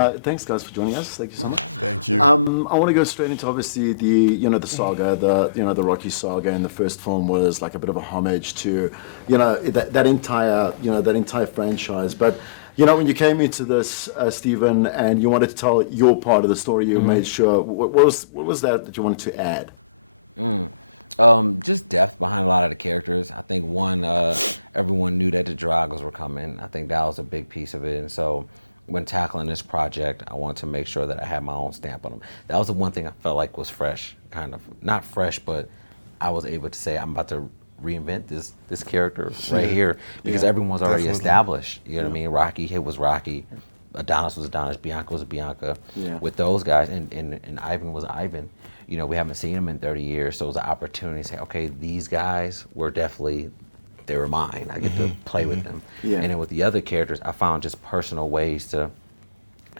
Thanks, guys, for joining us. Thank you so much. Thank you. I want to go straight into obviously the saga, the Rocky saga, and the first film was like a bit of a homage to that entire franchise. But when you came into this, Steven, and you wanted to tell your part of the story, you made sure what was that you wanted to add? Just depth behind a lot of the characters. I think everyone knew that the Dragos were coming. I think that was a big piece of it, and so when tackling this project, I wanted to make sure that I had my own stamp on them. That was the one thing I felt like was fresh, kind of not fresh, but I was able to say I'm about to reinvent this character right here because everyone's already established. You know what I mean? Rocky was Rocky, Adonis was Adonis, Bianca was Bianca. Yeah. With those guys, and Ivan was Ivan. We haven't seen him in 30 years, so it was an opportunity to say, okay, these guys were definitely. They were mine. I get to play with them. Yeah. And then with the other characters, I found just personal ways to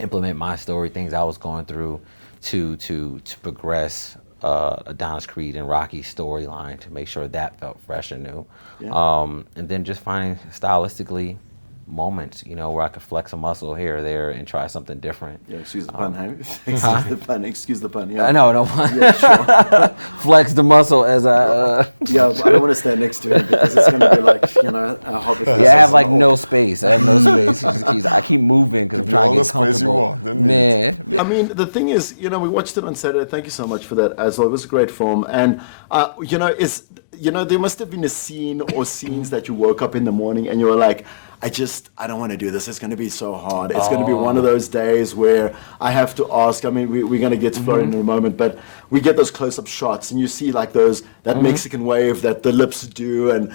implement my story, things I was going through to progress Adonis Creed and Rocky's storyline to make sure that felt fresh and new. Yeah. And then just finding stylistically moments, where I could flex a muscle here or there and try something different. Yeah, excuse the pun, Excuse the pun, yeah. I know, no pun. Yeah, sure. Flex the muscle as I... Yeah, I don't want to stand next to him because it's going to be like, a hobby. Yeah, I have like no space. I have no space. I keep moving because I'm trying to get comfortable. Man. I mean, the thing is, we watched it on Saturday. Thank you so much for that as well. It was a great film. And, there must have been a scene or scenes that you woke up in the morning and you were like, I don't want to do this. It's going to be so hard. It's going to be one of those days where I have to ask. I mean, we're going to get to Florian in a moment, but we get those close-up shots, and you see like that Mexican wave that the lips do, and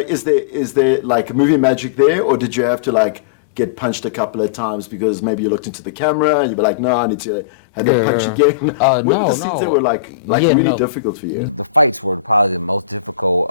is there like movie magic there, or did you have to like get punched a couple of times because maybe you looked into the camera and you'd be like, no, I need to have that punch again? What were the scenes that were like really difficult for you? The fights were probably the most difficult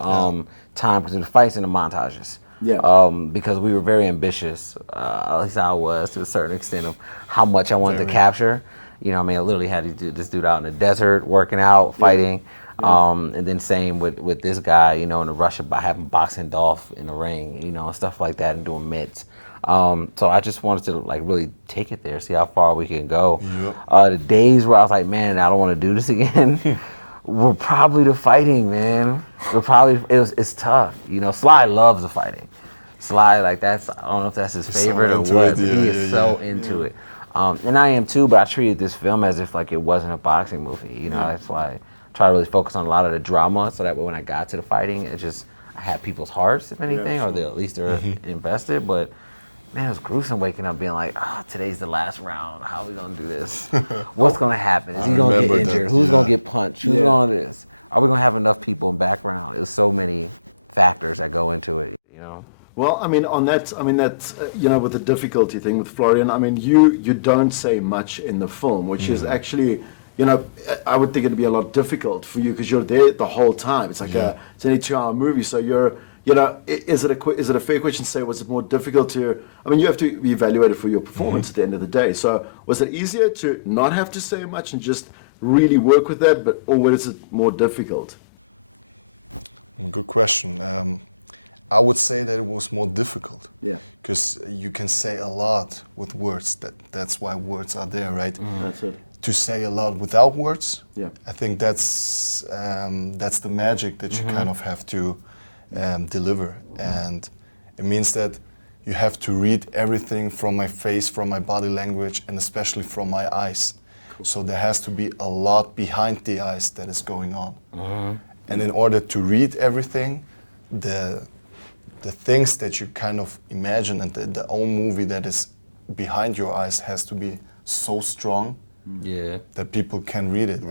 time because the fights and the montages. Yeah. Because we were very ambitious, at least I was to a certain extent of how much I wanted to capture. I literally had to do this dude out in the desert, working out, fighting. Yeah. And then same with this guy, in the rush of having boxing Dolph in the ring, and stuff like that and doing mitts. So I just wanted to like really take it there, see how far we can go. Yep. The days where I was like, man, I don't want to do this again. We're probably the fighting, man. It's tough. Sly loves the fighting. Sly, I don't know if that's his favorite or what, but he is so into it. And I am too, but I treated this film as if like it wasn't a boxing movie. That's why I try to really focus on a lot of the drama so that way when I got to the fighting, I had people's hearts, if anything, or at least they're invested. But man, it was gruesome waking up being like, today's the last round. How are we going to do this? What's going to happen? Is he going to get injured? Who's going to get punched? Who's going to this? Are we going to have enough people in background? There's so many factors that go into it, Well, with the difficulty thing with Florian, you don't say much in the film, which is actually, I would think it'd be a lot difficult for you because you're there the whole time. It's like it's only a 2-hour movie, so you're, is it a fair question to say, was it more difficult to, you have to be evaluated for your performance at the end of the day. So was it easier to not have to say much and just really work with that, or was it more difficult? Good question. I would say that it was more difficult. Yeah. Because you can say a lot with words. That's why words are there, right? That's it. To say a lot without words, I think that's the magic that you kind of have to deliver. And it means that you have to read everything from my face, from my body language, and especially from my eyes. Cool. So there has to be a lot behind the eyes that is going on. And in order to read everything, the things that you kind of imagine and the own movie that is behind your eyes has to be so strong that people can read it.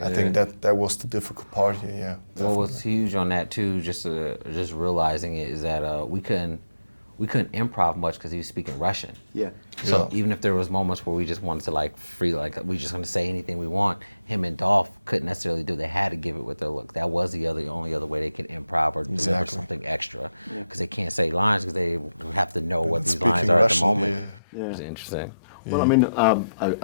I think that was the difficult part here. What was huge on that too, just realizing it, is that we couldn't improv much because he was speaking Russian. So even if there was moments where we just wanted to we just want to say anything we want, him and Dolph couldn't necessarily do. They had to give it with their look. That was the only other way they could improv or deliver something extra, because they can't say lines because they have to know what these lines are Russian, at the moment. It's interesting. Well, I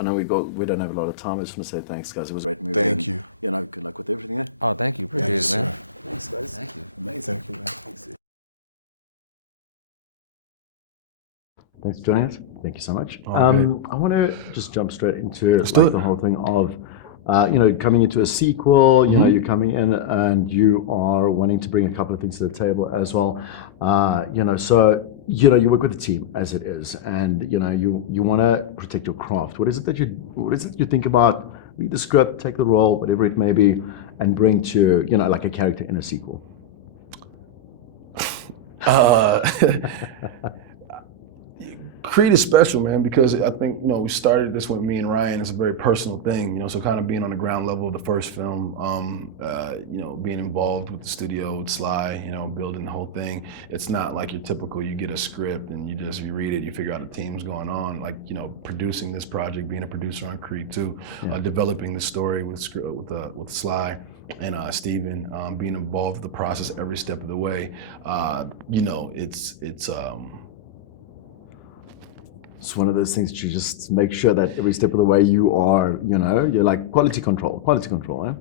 know we don't have a lot of time. I just want to say thanks, guys. It was a great movie. Thank you. Good luck with everything. Oh, thank you. Appreciate it, man. Thanks, guys. Thank you. Amazing. Thank you, man. Thanks for joining us. Thank you so much. I want to just jump straight into like the whole thing of, coming into a sequel. You're coming in and you are wanting to bring a couple of things to the table as well. You work with a team as it is, and you want to protect your craft. What is it you think about? Read the script, take the role, whatever it may be, and bring to like a character in a sequel. Creed is special, man, because I think, we started this with me and Ryan. It's a very personal thing, so kind of being on the ground level of the first film, being involved with the studio, with Sly, building the whole thing. It's not like your typical, you get a script and you read it, you figure out the team's going on. Like, producing this project, being a producer on Creed 2, developing the story with Sly and Steven, being involved in the process every step of the way. It's one of those things that you just make sure that every step of the way you are, you're like quality control, eh?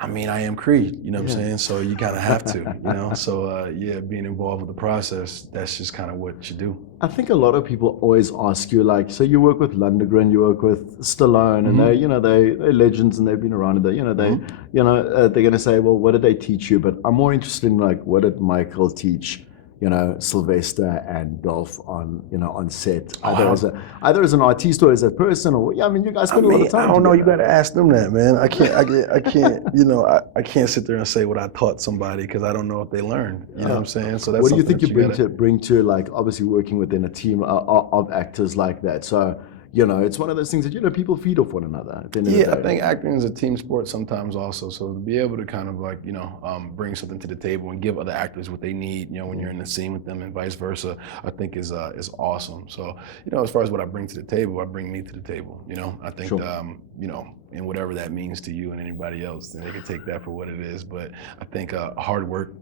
I mean, I am Creed, what I'm saying? So you kind of have to, So, being involved with the process, that's just kind of what you do. I think a lot of people always ask you, like, so you work with Lundgren, you work with Stallone, and they're legends and they've been around, and they're going to say, well, what did they teach you? But I'm more interested in, like, what did Michael teach Sylvester and Dolph on set, either as an artist or as a person, or you guys spend a lot of time together. You gotta ask them that, man. I can't, I can't sit there and say what I taught somebody because I don't know if they learned. You know what I'm saying? So what do you think you bring to like obviously working within a team of actors like that? So it's one of those things that people feed off one another at the end of the day. I think acting is a team sport sometimes also. So to be able to kind of like bring something to the table and give other actors what they need, when you're in the scene with them and vice versa, I think is awesome. So as far as what I bring to the table, I bring me to the table. I think sure. And whatever that means to you and anybody else, they can take that for what it is. But I think hard work,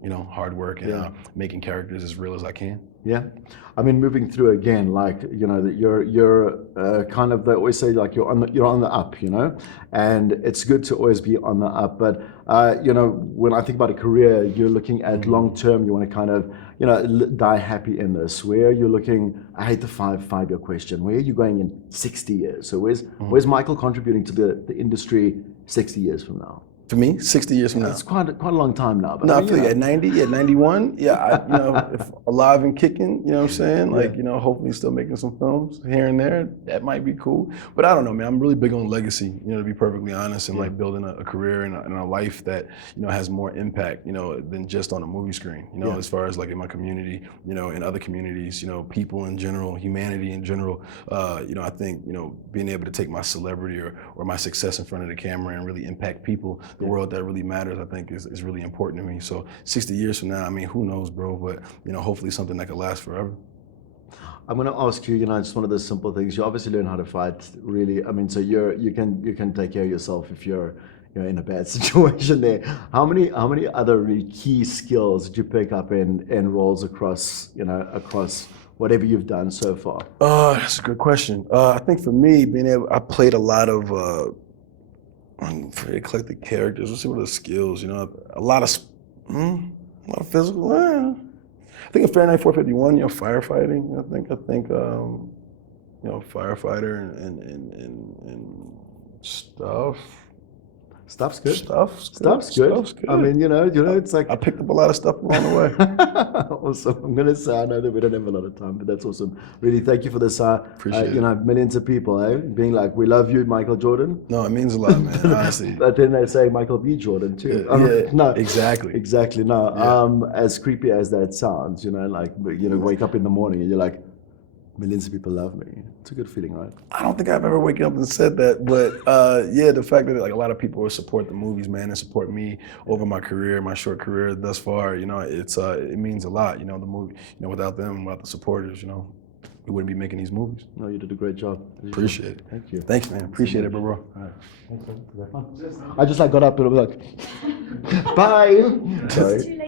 making characters as real as I can. Yeah, I mean, moving through again, like that you're kind of, they always say like you're on the up, and it's good to always be on the up. But when I think about a career, you're looking at long term. You want to kind of die happy in this. Where are you looking? I hate the five-year question. Where are you going in 60 years? So where's Michael contributing to the industry 60 years from now? For me, 60 years. Yeah, that's quite a long time now. But I mean, 90 or 91, alive and kicking. You know what I'm saying? Yeah. Like, hopefully still making some films here and there. That might be cool. But I don't know, man. I'm really big on legacy. To be perfectly honest, and like building a career and a life that has more impact, than just on a movie screen. As far as like in my community, in other communities, people in general, humanity in general. I think being able to take my celebrity or my success in front of the camera and really impact people, the world that really matters, I think is really important to me. So 60 years from now, I mean, who knows, bro? But hopefully something that can last forever. I'm going to ask you, just one of those simple things. You obviously learn how to fight, really. I mean, so you can take care of yourself if you're in a bad situation there. How many other really key skills did you pick up in roles across whatever you've done so far? That's a good question. I think for me, I played a lot of very eclectic characters. Let's see what the skills, a lot of physical. I think in Fahrenheit 451, firefighting. I think firefighter and stuff. Stuff's good. Stuff's good. I mean, it's like. I picked up a lot of stuff. Awesome. I'm gonna say, I know that we don't have a lot of time, but that's awesome. Really, thank you for this. Millions of people, being like, we love you, Michael Jordan. No, it means a lot. But then they say Michael B. Jordan too. All right. No, exactly. No. As creepy as that sounds, wake up in the morning and you're like, millions of people love me. It's a good feeling, right? I don't think I've ever waken up and said that, but the fact that like a lot of people are supporting the movies, man, and support me over my career, my short career thus far. It means a lot. The movie, without them, without the supporters, we wouldn't be making these movies. No, you did a great job as usual. Thank you. Thanks, man. Appreciate it, bro. All right. Thanks, man. I just got up and I was like, bye. Sorry.